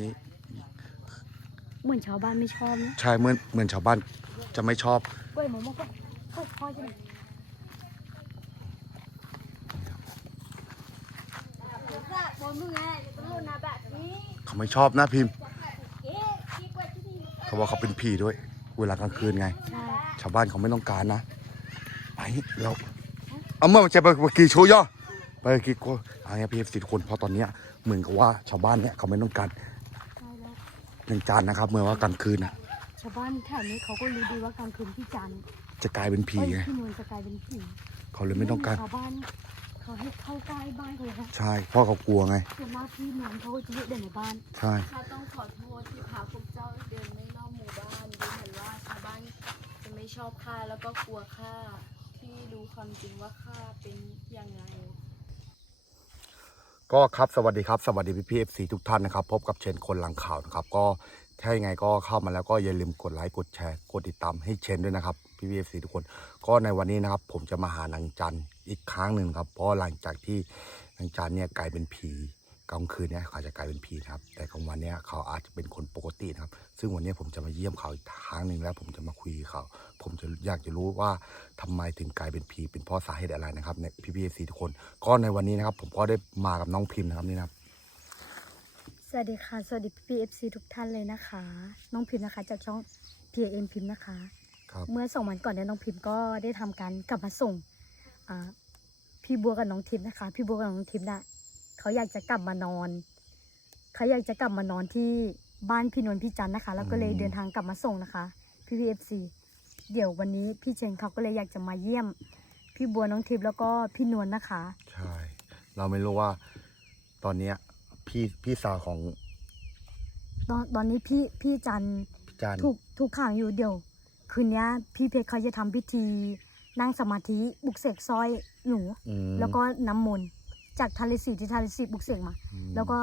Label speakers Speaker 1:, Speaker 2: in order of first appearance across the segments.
Speaker 1: นี้
Speaker 2: เหมือนชาวบ้านไม่ชอบนะ
Speaker 1: ใช่เหมือนเหมือนชาวบ้านจะไม่ชอบ
Speaker 2: กล้วยหมูมะก็กล้วยพ่อจะไหน
Speaker 1: เขาไม่ชอบนะพิมพ์ เขาบอกเขาเป็นผีด้วย เวลากลางคืนไง
Speaker 2: ใช่
Speaker 1: ชาวบ้านเขาไม่ต้องการนะ ไปเราเอาเมื่อจะไปไปกี่ชูย่อไปกี่กูอะไรพี่สิทุกคนเพราะตอนเนี้ยเหมือนกับว่าชาวบ้านเนี่ยเขาไม่ต้องการ
Speaker 2: ใช่ แล้ว
Speaker 1: หนึ่งจานนะครับ เมื่อว่ากลางคืนน่ะ
Speaker 2: ชาวบ้านแถวนี้เขาก็รู้ดีว่ากลางคืนพี่จันทร์
Speaker 1: จะกลายเป็นผี
Speaker 2: เอ้ย
Speaker 1: ไง
Speaker 2: พี่นวลจะกลายเป็นผี
Speaker 1: เขาเลยไม่ต้องการ
Speaker 2: ชาวบ้านเขาให้เข้าใกล้บ้านเขาเลยนะ
Speaker 1: ใช่เพราะเขากลัวไง
Speaker 2: ส่วนมากพี่นวลเขาก็จะอยู่แต่ในบ้าน
Speaker 1: ใช่
Speaker 3: ข้าต้องขอโทษที่พาพวกเจ้าเดินไม่รอบหมู่บ้านดูเหมือนว่าชาวบ้านจะไม่ชอบข้าแล้วก็กลัวข้าที่รู้ความจริงว่าข้าเป็นยังไง
Speaker 1: ก็ครับสวัสดีครับสวัสดีพี่พีเอฟซีทุกท่านนะครับ พบกับเชนคนหลังข่าวนะครับ ก็ถ้ายังไงก็เข้ามาแล้วก็อย่าลืมกดไลค์กดแชร์กดติดตามให้เชนด้วยนะครับพี่พีเอฟซีทุกคน ก็ในวันนี้นะครับ ผมจะมาหานางจันอีกครั้งหนึ่งครับ เพราะหลังจากที่นางจันเนี่ยกลายเป็นผี กลางคืนเนี่ยเขาจะกลายเป็นผีนะครับ แต่กลางวันเนี่ยเขาอาจจะเป็นคนปกตินะครับ ซึ่งวันนี้ผมจะมาเยี่ยมเขาอีกครั้งหนึ่งแล้ว ผมจะมาคุยกับเขา ผมจะอยากจะรู้ว่าทำไมถึงกลายเป็นผีเป็นเพราะสาเหตุอะไรนะครับในพี่พีเอฟซีทุกคนก็ในวันนี้นะครับ ผมก็ได้มากับน้องพิมพ์นะครับนี่นะครับ
Speaker 2: สวัสดีค่ะสวัสดีพี่เอฟซีทุกท่านเลยนะคะ น้องพิมพ์นะคะ จากช่อง PAM พิมพ์นะคะ
Speaker 1: ครับ
Speaker 2: เมื่อสองวันก่อนเนี่ยน้องพิมพ์ก็ได้ทำการกลับมาส่งอ่าพี่บัวกับน้องทิพย์นะคะ พี่บัวกับน้องทิพย์น่ะ เขาอยากจะกลับมานอน เขาอยากจะกลับมานอนที่บ้านพี่นวลพี่จันนะคะ แล้วก็เลยเดินทางกลับมาส่งนะคะพี่พีเอฟซีเดี๋ยววันนี้พี่เชนเขาก็เลยอยากจะมาเยี่ยม พี่บัวน้องทิพย์แล้วก็พี่นวลนะคะ
Speaker 1: ใช่ เราไม่รู้ว่าตอนเนี้ยพี่พี่สาวของ
Speaker 2: ตอนตอนนี้พี่พี่จัน
Speaker 1: พี่จัน
Speaker 2: ถูกถูกขังอยู่เดี๋ยว คืนนี้พี่เพชรเขาจะทำพิธี นั่งสมาธิบุกเสกสร้อยหนู
Speaker 1: อืม
Speaker 2: แล้วก็น้ำมนต์ จากทะเลสีที่ทะเลสีบุกเสกมา
Speaker 1: อืม
Speaker 2: แล้วก็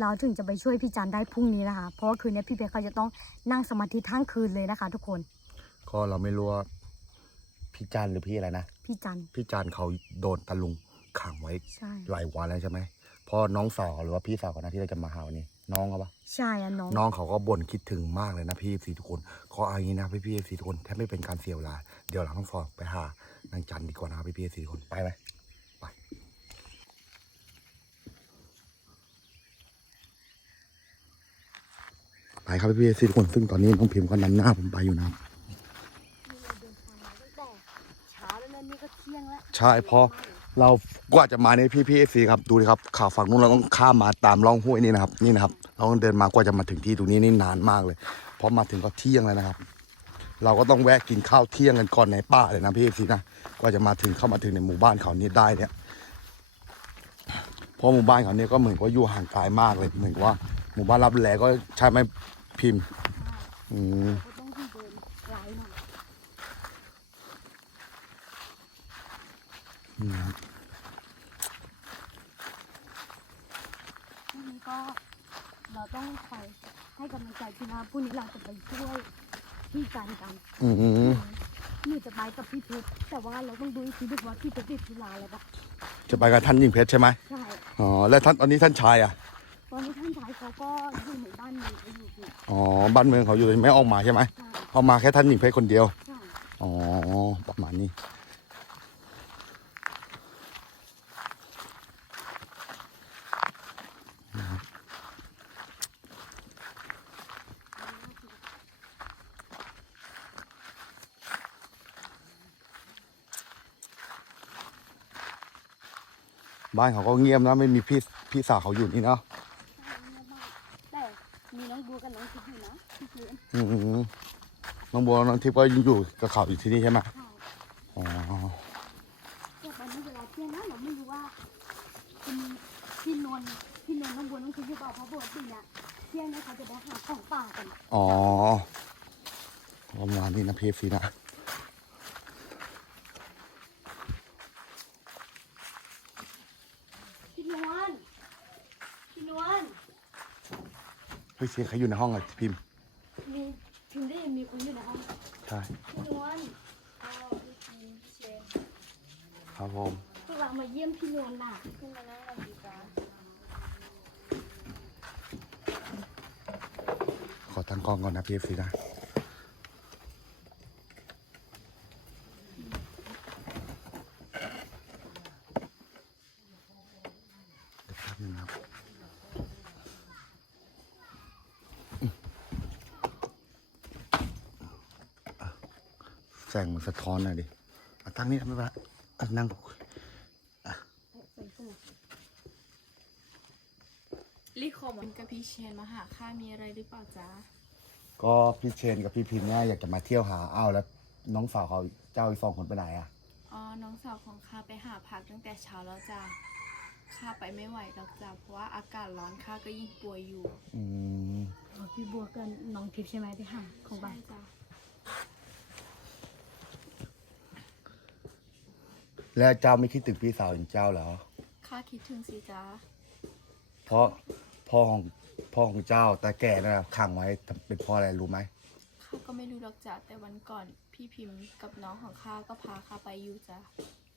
Speaker 2: เราถึงจะไปช่วยพี่จันได้พรุ่งนี้นะคะ เพราะว่าคืนนี้พี่เพชรเขาจะต้องนั่งสมาธิทั้งคืนเลยนะคะ ทุกคน
Speaker 1: ก็เราไม่รู้ว่าพี่จันหรือพี่อะไรนะ
Speaker 2: พี่จัน
Speaker 1: พี่จันเขาโดนตะลุงขังไว้
Speaker 2: ใช่
Speaker 1: หลายวันแล้วใช่ไหมเพราะน้องสาวหรือว่าพี่สาวเขานะที่เราจะมาหาวันนี้น้องเขาปะ
Speaker 2: ใช่อะน้อง
Speaker 1: น้องเขาก็บ่นคิดถึงมากเลยนะพี่สีทุกคนขอเอาอย่างนี้นะพี่พี่สีทุกคนแทบไม่เป็นการเสียเวลาเดี๋ยวเราต้องฟองไปหานางจันดีกว่านะครับพี่พี่สีทุกคนไปไหมไปไป ครับพี่พี่สีทุกคนซึ่งตอนนี้น้องพิมพ์ก็นำหน้าผมไปอยู่นะครับ
Speaker 2: แต่เช้าแล้วนะนี่ก็เที่ยงแล้ว
Speaker 1: ใช่เพราะเรากว่าจะมาในพี่พี่ซีครับดูดิครับข่าวฝั่งนู้นเราต้องข้ามมาตามร่องห้วยนี่นะครับนี่นะครับเราต้องเดินมากว่าจะมาถึงที่ตรงนี้นี่นานมากเลยเพราะมาถึงก็เที่ยงแล้วนะครับ เราก็ต้องแวะกินข้าวเที่ยงกันก่อนในป่าเลยนะพี่ซีนะกว่าจะมาถึงเข้ามาถึงในหมู่บ้านเขานี่ได้เนี่ยเพราะหมู่บ้านเขาเนี่ยก็เหมือนว่าอยู่ห่างไกลมากเลยเหมือนว่าหมู่บ้านรับแลก็ใช่ไหม พิมพ์อืม
Speaker 2: ก็ต้องเดินไกลหน่อย
Speaker 1: นี่ครับ
Speaker 2: พรุ่งนี้ก็เราต้องคอยให้กำลังใจพี่นะพรุ่งนี้เราจะไปช่วยพี่จันกัน
Speaker 1: อืม
Speaker 2: หนูจะไปกับพี่เพชรแต่ว่าเราต้องดูอีกทีดึกว่าพี่เพชรติดธุระอะไรปะ
Speaker 1: จะไปกับท่านยิ่งเพชรใช่ไหม
Speaker 2: ใช่
Speaker 1: อ๋อแล้วท่านตอนนี้ท่านชายอะ
Speaker 2: เขาก็อยู่ในบ้านเมืองเขาอยู่ที่
Speaker 1: อ๋อ บ้านเมืองเขาอยู่ไม่ออกมาใช่ไหม
Speaker 2: ใช่
Speaker 1: ออกมาแค่ท่านหญิงเพชรคนเดียว
Speaker 2: ใช่
Speaker 1: อ๋อ ประมาณนี้ บ้านเขาก็เงียบนะ ไม่มีพี่พี่สาวเขาอยู่นี่เนาะ
Speaker 2: แต่มีน้องบัวกับน้องทิพย์อยู่นะที่คื อ
Speaker 1: อืมน้องบัวน้องทิพย์ก็ยังอยู่กับเขาอยู่ที่นี่ใช่ไหม
Speaker 2: ใช่
Speaker 1: อ๋อ
Speaker 2: แต่ตอนนี้เวลาเที่ยงนะเราไม่รู้ว่าคุณพี่นวลพี่นวลน้องบัวน้องทิพย์หรือเปล่าเพราะปกติเนี่ยเที่ยงเนี่ยเขาจะไปหาของป่ากัน
Speaker 1: อ๋อประมาณนี้นะพี่ฟีนะ
Speaker 2: พี่นวลพี่นวล
Speaker 1: เฮ้ยเสียงใครอยู่ในห้องอะพิมพ์
Speaker 2: มีถึงได้ยินมีคนอยู่ในห้อง
Speaker 1: ใช่
Speaker 2: พี่นวล
Speaker 3: ก็วิธีเชน
Speaker 1: ครับผม
Speaker 2: พวกเรามาเยี่ยมพี่นวลน่ะ
Speaker 3: ขึ้นมานั่งกันดีกว่า
Speaker 1: กล้องก่อนนะพี่เอฟซีนะเดี๋ยวแป๊บนึงครับ แสงมันสะท้อนหน่อยดิอะตั้งนี้ไม่เป็นไรอะนั่ง
Speaker 3: รีคอมกับพี่เชนมาหาข้ามีอะไรหรือเปล่าจ๊ะ
Speaker 1: ก็พี่เชนกับพี่พิมพ์เนี่ยอยากจะมาเที่ยวหาอ้าวแล้วน้องสาวเขาเจ้าอีกสองคนไปไหนอะ
Speaker 3: อ๋อน้องสาวของข้าไปหาพักตั้งแต่เช้าแล้วจ้ะข้าไปไม่ไหวหรอกจ้ะเพราะว่าอากาศร้อนข้าก็ยิ่งป่วยอยู่
Speaker 1: อืม
Speaker 2: อ๋อพี่บัวกับน้องทิพย์ใช่ไหมไปหาของบ้า
Speaker 3: ใช่
Speaker 2: น
Speaker 3: จ้ะ
Speaker 1: แล้วเจ้าไม่คิดถึงพี่สาวของเจ้าเหรอ
Speaker 3: ข้าคิดถึงสิจ๊ะ
Speaker 1: เพราะพ่อของพ่อของเจ้าแต่แก่น่ะขังไว้เป็นเพ่ออะไรรู้ไหม
Speaker 3: ข้าก็ไม่รู้หรอกจ้ะแต่วันก่อนพี่พิมพ์กับน้องของข้าก็พาข้าไปอยู่จ้ะ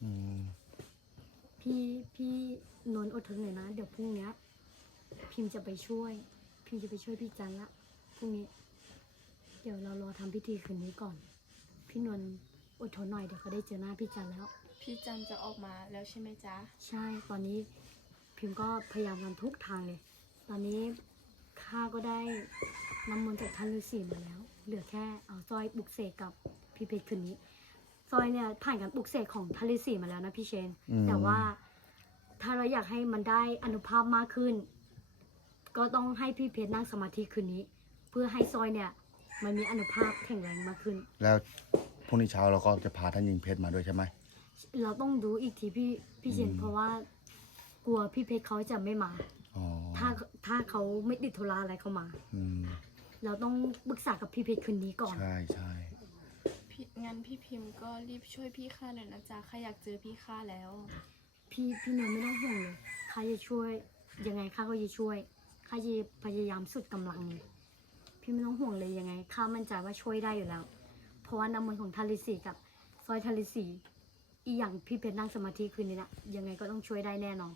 Speaker 1: อืม
Speaker 2: พี่พี่นนท์อดทนหน่อยนะ เดี๋ยวพรุ่งเนี้ยพิมพ์จะไปช่วย พิมพ์จะไปช่วยพี่จันละพรุ่งนี้ เดี๋ยวเรารอทำพิธีคืนนี้ก่อน พี่นนท์อดทนหน่อยเดี๋ยวก็ได้เจอหน้าพี่จันแล้ว
Speaker 3: พี่จันจะออกมาแล้วใช่ไหมจ๊ะ
Speaker 2: ใช่ตอนนี้พิมพ์ก็พยายามทำทุกทางเลย ตอนนี้ข้าก็ได้น้ำมนต์จากท่านฤาษีมาแล้ว เหลือแค่เอาสร้อยปลุกเสกกับพี่เพชรคืนนี้สร้อยเนี่ยผ่านการปลุกเสกของท่านฤาษีมาแล้วนะพี่เชน
Speaker 1: อืม
Speaker 2: แต่ว่าถ้าเราอยากให้มันได้อนุภาพมากขึ้น ก็ต้องให้พี่เพชรนั่งสมาธิคืนนี้ เพื่อให้สร้อยเนี่ย มันมีอนุภาพแข็งแรงมากขึ้น
Speaker 1: แล้วพรุ่งนี้เช้าเราก็จะพาท่านยิงเพชรมาด้วยใช่ไหม
Speaker 2: เราต้องดูอีกทีพี่พี่เชน
Speaker 1: อืม
Speaker 2: เพราะว่ากลัวพี่เพชรเขาจะไม่มา
Speaker 1: อ๋อ
Speaker 2: ถ้าถ้าเขาไม่ติดธุระอะไรเข้ามา
Speaker 1: อืม
Speaker 2: เราต้องปรึกษากับพี่เพชรคืนนี้ก่อน
Speaker 1: ใช่ใช่
Speaker 3: พี่งั้นพี่พิมพ์ก็รีบช่วยพี่ข้าหน่อยนะจ๊ะข้าอยากเจอพี่ข้าแล้ว
Speaker 2: พี่พี่เนยไม่ต้องห่วงเลยข้าจะช่วยยังไงข้าก็จะช่วยข้าจะพยายามสุดกำลังเลยพี่ไม่ต้องห่วงเลยยังไงข้ามั่นใจว่าช่วยได้อยู่แล้ว เพราะว่าน้ำมนต์ของทาริสีกับซอยทาริสี อีกอย่างพี่เพชรนั่งสมาธิคืนนี้นะยังไงก็ต้องช่วยได้แน่นอน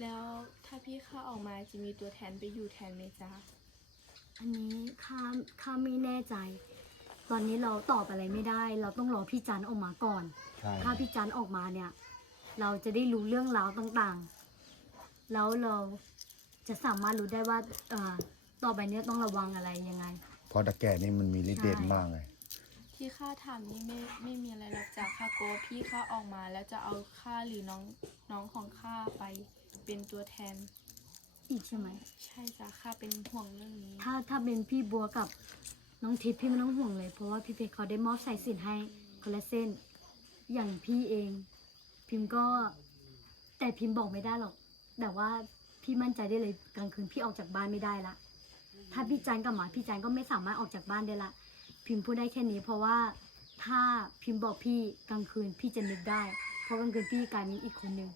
Speaker 3: แล้วถ้าพี่ข้าออกมาจะมีตัวแทนไปอยู่แทนไหมจ๊ะ
Speaker 2: อันนี้ข้าข้าไม่แน่ใจ ตอนนี้เราตอบอะไรไม่ได้ เราต้องรอพี่จันออกมาก่อน
Speaker 1: ใช่
Speaker 2: ถ้าพี่จันออกมาเนี่ย เราจะได้รู้เรื่องราวต่างๆ แล้วเราจะสามารถรู้ได้ว่าเอ่อต่อไปเนี้ต้องระวังอะไรยังไง
Speaker 1: เพราะตะแก่นี่มันมีฤทธิ์เดช
Speaker 2: ใช่
Speaker 1: มากเล ย
Speaker 3: ที่ข้าถามนี่ไม่ไม่มีอะไรหรอกจ้ะข้ากลัวพี่ข้าออกมาแล้วจะเอาข้าหรือน้องน้องของข้าไปเป็นตัวแทน
Speaker 2: อีกใช่ไหม
Speaker 3: ใช่จ้ะข้าเป็นห่วงเรื่องนี้
Speaker 2: ถ้าถ้าเป็นพี่บัวกับน้องทิพย์พี่ไม่ต้องห่วงเลย เพราะว่าพี่เพชรเขาได้มอบสายสิญจนให้คนละเส้น อย่างพี่เอง พิมพ์ก็ แต่พิมพ์บอกไม่ได้หรอก แต่ว่าพี่มั่นใจได้เลยกลางคืนพี่ออกจากบ้านไม่ได้ละ ถ้าพี่จันกับหมาพี่จันก็ไม่สามารถออกจากบ้านได้ละ พิมพ์พูดได้แค่นี้ เพราะว่าถ้าพิมพ์บอกพี่กลางคืนพี่จะนึกได้ เพราะกลางคืนพี่กลายเป็นอีกคนนึง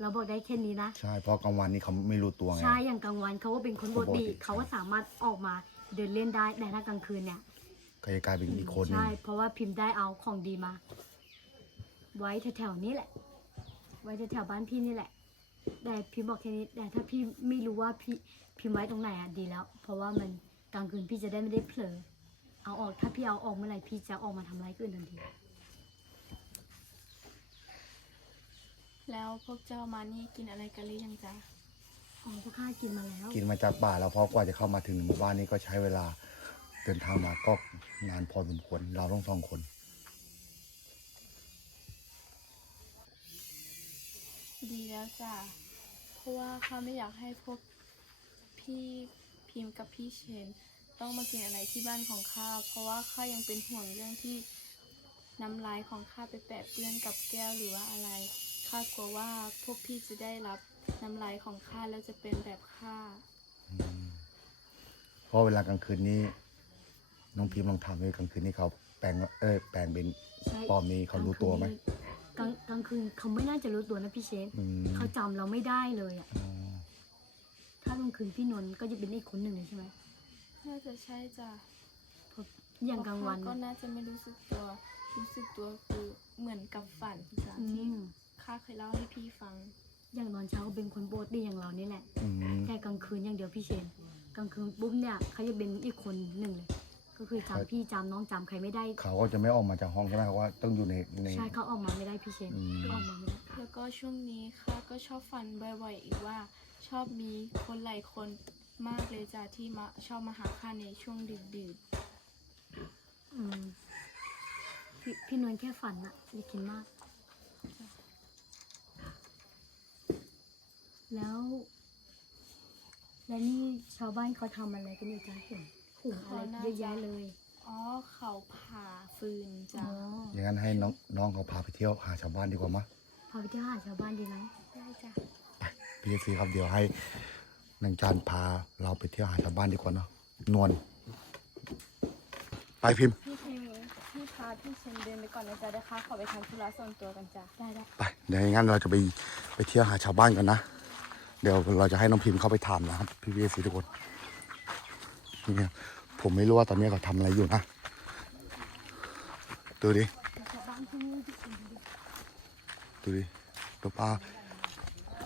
Speaker 2: เราบอกได้แค่นี้นะ
Speaker 1: ใช่เพราะกลางวันนี่เขาไม่รู้ตัวไง
Speaker 2: ใช่อย่างกลางวันเขาก็เป็นคนปกติ
Speaker 1: ปกติ
Speaker 2: เขาก็สามารถออกมาเดินเล่นได้แต่ถ้ากลางคืนเนี่ย
Speaker 1: เขาจะกลายเป็นอีกคนหนึง
Speaker 2: ใช่เพราะว่าพิมพ์ได้เอาของดีมา ไว้แถวๆนี้แหละ ไว้แถวๆบ้านพี่นี่แหละ แต่พิมพ์บอกแค่นี้แต่ถ้าพี่ไม่รู้ว่าพี่พิมพ์ไว้ตรงไหนอะดีแล้ว เพราะว่ามันกลางคืนพี่จะได้ไม่ได้เผลอ เอาออกถ้าพี่เอาออกเมื่อไหร่พี่จะออกมาทำร้ายคนอื่นทันที
Speaker 3: แล้วพวกเจ้ามานี่กินอะไรกันหรือยังจ๊ะ
Speaker 2: ของพวกข้ากินมาแล้ว
Speaker 1: กินมาจากป่าแล้วเพราะกว่าจะเข้ามาถึงหมู่บ้านนี้ก็ใช้เวลาเดินทางมาก็นานพอสมควรเราต้องสองคน
Speaker 3: ดีแล้วจ้ะเพราะว่าข้าไม่อยากให้พวกพี่พิมพ์กับพี่เชน ต้องมากินอะไรที่บ้านของข้า เพราะว่าข้ายังเป็นห่วงเรื่องที่น้ำลายของข้าไปแปะเปื้อนกับแก้วหรือว่าอะไร ข้ากลัวว่าพวกพี่จะได้รับน้ำลายของข้าแล้วจะเป็นแบบข้า
Speaker 1: เพราะเวลากลางคืนนี้น้องพิมพ์ลองทำด้วยกลางคืนนี้เขาแปลงเออแปลงเป็น
Speaker 2: ใช่
Speaker 1: ปลอมนี้เขารู้ตัวไหม
Speaker 2: กลางกลางคืนเขาไม่น่าจะรู้ตัวนะพี่เชน
Speaker 1: อืม
Speaker 2: เขาจำเราไม่ได้เลยอะ
Speaker 1: อ๋อ
Speaker 2: ถ้ากลางคืนพี่นนท์ก็จะเป็นอีกคนหนึ่งเลยใช่ไหม
Speaker 3: น่า จะใช่จ้ะ
Speaker 2: เพราะอย่างกลางวัน
Speaker 3: เพระข้ก็น่าจะไม่รู้สึกตัว รู้สึกตัวคือเหมือนกับฝันจ้ะ
Speaker 2: อื
Speaker 3: ที่
Speaker 2: ม
Speaker 3: ข้าเคยเล่าให้พี่ฟัง
Speaker 2: อย่างตอนเช้าก็เป็นคนโบตีอย่างเรานี่แหละ
Speaker 1: อืม
Speaker 2: แต่กลางคืนอย่างเดียวพี่เชนกลางคืนปุ๊บเนี่ยเขาจะเป็นอีกคนหนึ่งเลย ก็คือจำพี่จำน้องจำใครไม่ได้
Speaker 1: เขาก็จะไม่ออกมาจากห้องใช่ไหมเพราะว่าต้องอยู่ในใน
Speaker 2: ใช่เขาออกมาไม่ได้พี่เชน
Speaker 1: อืม
Speaker 2: เขาออกมาไม่ได้
Speaker 3: แล้วก็ช่วงนี้ข้าก็ชอบฝันบ่อยๆ อีกว่า ชอบมีคนหลายคน มากเลยจ้ะที่มาชอบมาหาข้าในช่วงดึก
Speaker 2: อืมพี่พี่นวลแค่ฝันอะอย่าคิดมาก แล้ว แล้วนี่ชาวบ้านเขาทำอะไรกันอยู่จ้าเห็นหุงอะไรเยอะแยะเลย
Speaker 3: ๆอ๋อเขาผ่าฟืน
Speaker 2: อ๋
Speaker 3: จ้ะ
Speaker 2: อ
Speaker 1: อย่างนั้นให้น้องน้องเขาพาไปเที่ยวหาชาวบ้านดีกว่ามั้ย
Speaker 2: พาไปเที่ยวหาชาวบ้านดีไหม
Speaker 3: ได้จ้ะ
Speaker 1: พี่ซีครับเดี๋ยวให้ นางจันพาเราไปเที่ยวหาชาวบ้านดีกว่าเนาะนวลไปพิมพ์
Speaker 3: พี่พิมพี่พาพี่เชนเดินไปก่อนนะจ๊ะเดี๋ยวข้าขอไปทำธุระส่วนตัวกันจ้ะ
Speaker 2: ได้ได้
Speaker 1: ไปเดี๋ยวอย่างนั้นเราจะไปไปเที่ยวหาชาวบ้านกันนะ เดี๋ยวเราจะให้น้องพิมพ์เข้าไปถามนะครับพี่พีซีทุกคนเนี่ยผมไม่รู้ว่าตอนนี้เขาทำอะไรอยู่นะดูดิ
Speaker 2: ชาวบ้านที่นี่ที่อื่นดิ
Speaker 1: ดูดิดูป้า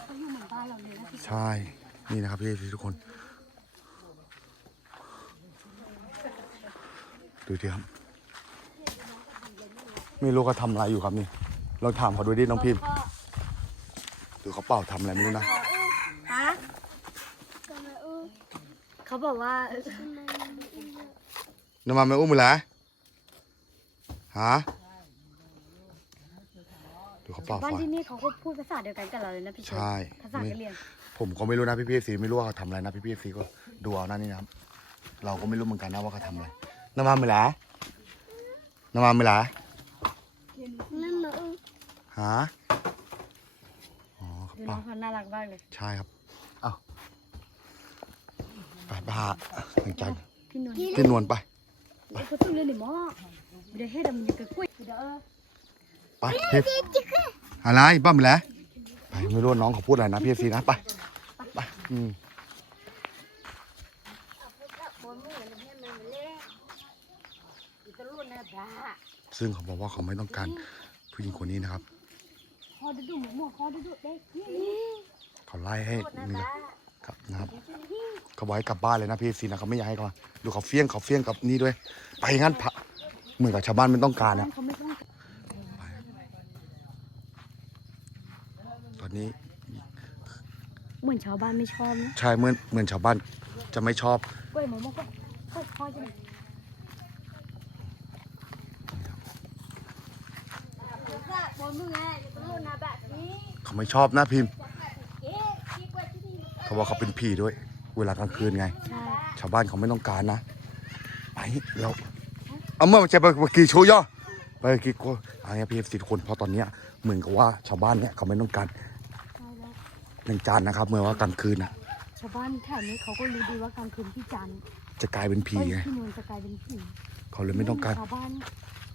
Speaker 2: เขาอยู่เหมือนบ้านเราเลยนะพี่
Speaker 1: ใช่ นี่นะครับพี่พีทุกคน ดูดิครับไม่รู้เขาทำอะไรอยู่ครับนี่ลองถามเขาดูดิน้องพิมพ์ดูเขาเป่าทำอะไรไม่รู้นะ
Speaker 2: ฮะเขาบอกว่า
Speaker 1: น้ำมันไม่อุ้มมือละฮะดูเขาเป่า
Speaker 2: บ้าน
Speaker 1: ไฟ
Speaker 2: ที่นี่เขาก็พูดภาษาเดียวกันกับเราเลยนะพี่เชน
Speaker 1: ใช่
Speaker 2: ภาษากะเหรี่ยง
Speaker 1: ผมก็ไม่รู้นะพี่พีซีไม่รู้ว่าเขาทำอะไรนะพี่พีซีก็ดูเอานะนี่นะครับ เราก็ไม่รู้เหมือนกันนะว่าเขาทำอะไรน้ำมันไม่ละน้ำมันไม่ละฮะอ๋อเขา
Speaker 2: ดูน้
Speaker 1: เป่า
Speaker 2: องเขาน่ารักมากเลย
Speaker 1: ใช่ครับเอ้าไปบ้าหลังจาก
Speaker 2: พี่นวล
Speaker 1: พี่นวลไป
Speaker 2: เขาตุ้งเลยหนิหมอเดี๋ยวให้ดำอยู่กับกล้วยเดี๋ยวเออ
Speaker 1: ไปเทปอะไรบ้าไปแล้วไปไม่รู้ว่าน้องเขาพูดอะไรนะพี่ซีนะไปไป อืมซึ่งเขาบอกว่าเขาไม่ต้องการผู้หญิงคนนี้นะครับ
Speaker 2: เขา
Speaker 1: ไล่ให้นี่นะครับนะครับเขาบอกให้กลับบ้านเลยนะพี่ซีนะเขาไม่อยากให้เขาดูเขาเฟี้ยงเขาเฟี้ยงกับนี่ด้วย ไปงั้นพระเหมือนกับชาวบ้านไม่ต้องการนะ
Speaker 2: ตอ
Speaker 1: นนี้
Speaker 2: เหมือนชาวบ้านไม่ชอบนะ
Speaker 1: ใช่เหมือนเหมือนชาวบ้านจะไม่ชอบ
Speaker 2: กล้วยหมอมก็ก็คอจะ
Speaker 1: เขาไม่ชอบนะพิมพ์ เขาบอกเขาเป็นผีด้วย เวลากลางคืนไง
Speaker 2: ใช่
Speaker 1: ชาวบ้านเขาไม่ต้องการนะ ไปเราเอาเมื่อจะไปกี่ชูย่อไปกี่กูอะไรเงี้ยพี่สิทุกคนเพราะตอนเนี้ยเหมือนกับว่าชาวบ้านเนี่ยเขาไม่ต้องการ
Speaker 2: ใช่แล้ว
Speaker 1: หนึ่งจานนะครับ เมื่อว่ากลางคืนน่ะ
Speaker 2: ชาวบ้านแถวนี้เขาก็รู้ดีว่ากลางคืนพี่จันทร์
Speaker 1: จะกลายเป็นผี
Speaker 2: เอ้ย
Speaker 1: ไง
Speaker 2: พี่นวลจะกลายเป็นผี
Speaker 1: เขาเลยไม่ต้องการ
Speaker 2: ชาวบ้าน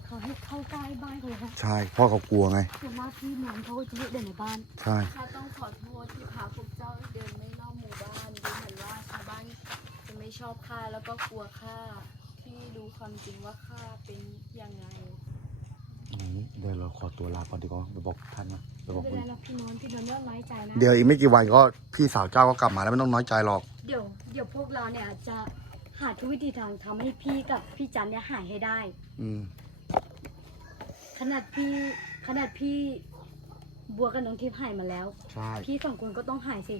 Speaker 2: เขาให้เข้าใกล้บ้านเขาเลยนะ
Speaker 1: ใช่เพราะเขากลัวไง
Speaker 2: ส่วนมากพี่นวลเขาก็จะอยู่แต่ในบ้าน
Speaker 1: ใช่
Speaker 3: ข้าต้องขอโทษที่พาพวกเจ้าเดินไม่รอบหมู่บ้านดูเหมือนว่าชาวบ้านจะไม่ชอบข้าแล้วก็กลัวข้าที่รู้ความจริงว่าข้าเป็นยังไง
Speaker 1: อืม เดี๋ยวเราขอตัวลาก่อนดีกว่าไปบอกท่านนะไปบอก
Speaker 2: ไม่เป็น
Speaker 1: คุณ
Speaker 2: ไรหรอกพี่นวลพี่นวลไม่ต้องน้อยใจนะ
Speaker 1: เดี๋ยวอีกไม่กี่วันก็พี่สาวเจ้าก็กลับมาแล้วไม่ต้องน้อยใจหรอก
Speaker 2: เดี๋ยวเดี๋ยวพวกเราเนี่ยจะหาทุกวิธีทางทำให้พี่กับพี่จันเนี่ยหายให้ได้
Speaker 1: อืม
Speaker 2: ขนาดพี่ขนาดพี่บัวกับน้องทิพย์หายมาแล้ว
Speaker 1: ใช่
Speaker 2: พี่สองคนก็ต้องหายสิ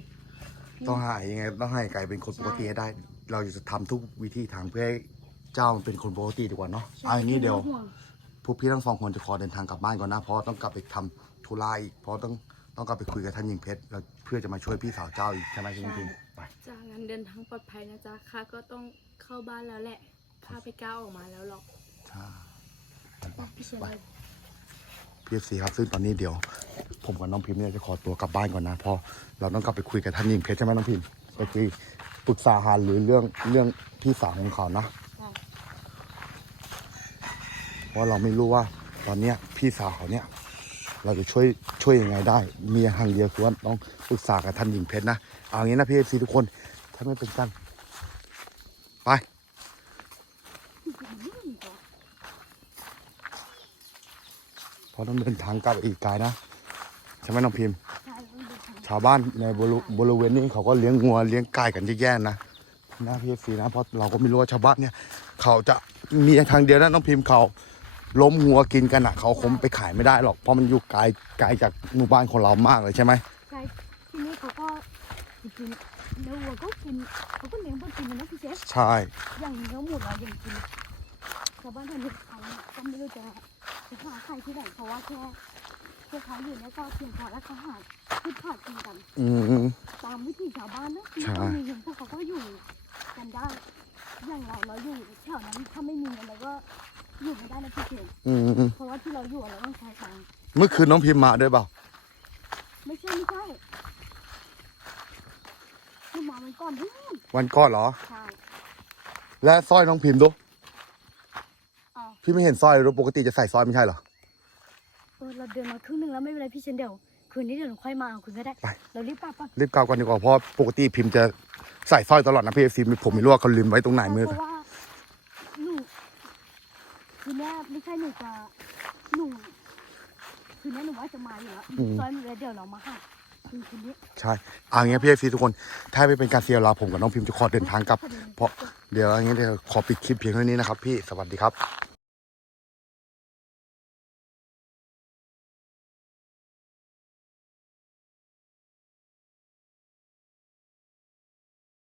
Speaker 2: พี่
Speaker 1: ต้องหายยังไงต้องให้กลายเป็นคนปกติให้ได้ เราจะทำทุกวิธีทางเพื่อให้เจ้ามันเป็นคนปกติดีกว่าเนาะ
Speaker 2: ใช่
Speaker 1: เอาอย่างนี้เดี๋ยว
Speaker 2: พี่ไม่ต้องห่ง
Speaker 1: พ วกพี่ทั้งสองคนจะขอเดินทางกลับบ้านก่อนนะเพราะต้องกลับไปทำธุระอีกเพราะต้องต้องกลับไปคุยกับท่านหญิงเพชรแล้วเพื่อจะมาช่วยพี่สาวเจ้าอีกใช่ไหมคุณพิมไป
Speaker 3: จ้ากนั้นเดินทางปลอดภัยนะจ๊ะข้าก็ต้องเข้าบ้านแล้วแหละข้าไปก้าวออกมาแล้วหรอก
Speaker 1: ใช่
Speaker 2: พี่เชย
Speaker 1: ไปพี่สีครับซึ่งตอนนี้เดี๋ยว ผมกับน้องพิมเนี่ยจะขอตัวกลับบ้านก่อนนะเพราะเราต้องกลับไปคุยกับท่านหญิงเพชรใช่ไหมน้องพิมไปคุยปรึกษาหารือเรื่องเรื่องพี่สาวของเขานะ เพราะเราไม่รู้ว่าตอนเนี้ยพี่สาวเขาเนี่ย เราจะช่วยช่วยยังไงได้ มีทางเดียวคือว่าต้องปรึกษากับท่านหญิงเพชรนะ เอางี้นะพี่เอฟซีทุกคน ถ้าไม่เป็นกัน ไป เพราะต้องเดินทางกลับอีกไกลนะ ใช่ไหมน้องพิมพ์ ชาวบ้านในบริบริเวณนี้เขาก็เลี้ยงงัวเลี้ยงไก่กันเยอะแยะนะนะพี่เอฟซีนะเพราะเราก็ไม่รู้ว่าชาวบ้านเนี่ย เขาจะมีทางเดียวนะน้องพิมพ์เขา ล้มหัวกินกันอะ เขาคงไปขายไม่ได้หรอกเพราะมันอยู่ไกลไกลจากหมู่บ้านของเรามากเลยใช่ไหม
Speaker 2: ใช่ที่นี่เขาก็จริงๆเนื้อวัวก็กินเขาก็เลี้ยงเพื่อกินนะพี่เชฟ
Speaker 1: ใช่
Speaker 2: อย่างเนื้อหมูเราอย่างกินชาวบ้านแถวนี้เขาก็ไม่รู้จะจะหาใครที่ไหนเพราะว่าแค่พวกเขาอยู่เนี่ยก็เพียงพอแล้วเขาหาพืชผักกินกัน
Speaker 1: อืม
Speaker 2: ตามวิถีชาวบ้านนะ
Speaker 1: ใช่ ม
Speaker 2: เพราะว่าที่เราอยู่เราต้องใช้ตังค์
Speaker 1: เมื่อคืนน้องพิมพ์มาด้วยเปล่า
Speaker 2: ไม่ใช่ไม่ใช่คือมามันก่อนที่
Speaker 1: วันก่อนเหรอ
Speaker 2: ใช่
Speaker 1: และสร้อยน้องพิมพ์ดู
Speaker 2: อ้าว
Speaker 1: พี่ไม่เห็นสร้อยเลยปกติจะใส่สร้อยไม่ใช่เหรอ
Speaker 2: เออเราเดินมาครึ่งหนึงแล้วไม่เป็นไรพี่เชนเดี๋ยวคืนนี้เดี๋ยวหนูค่อยมาเอาคืนก็ได้
Speaker 1: ไป
Speaker 2: เรารีบกลับก่อน
Speaker 1: รีบกลับก่อนดีกว่าเพราะปกติพิมพ์จะใส่สร้อยตลอดนะพี่เอฟซีผมไม่รู้ว่าเขาลืมไว้ตรงไหนมือ
Speaker 2: เพราะว่าหนู คืนนี้ไม่ใช่หนูจะหนูคืนนี้หนูว่าจะมาอยู่แล้ว
Speaker 1: อืม
Speaker 2: ซอยหนูเลยเดี๋ยวเรามาค่ะคืนคืนนี้
Speaker 1: ใช่เอางี้พี่เอฟซีทุกคน ถ้าไม่เป็นการเสียเวลาผมกับน้องพิมพ์จะขอเดินทางกลับ เพราะเดี๋ยวอย่างนี้เดี๋ยวขอปิดคลิปเพียงเท่านี้นะครับพี่ สวัสดีครับ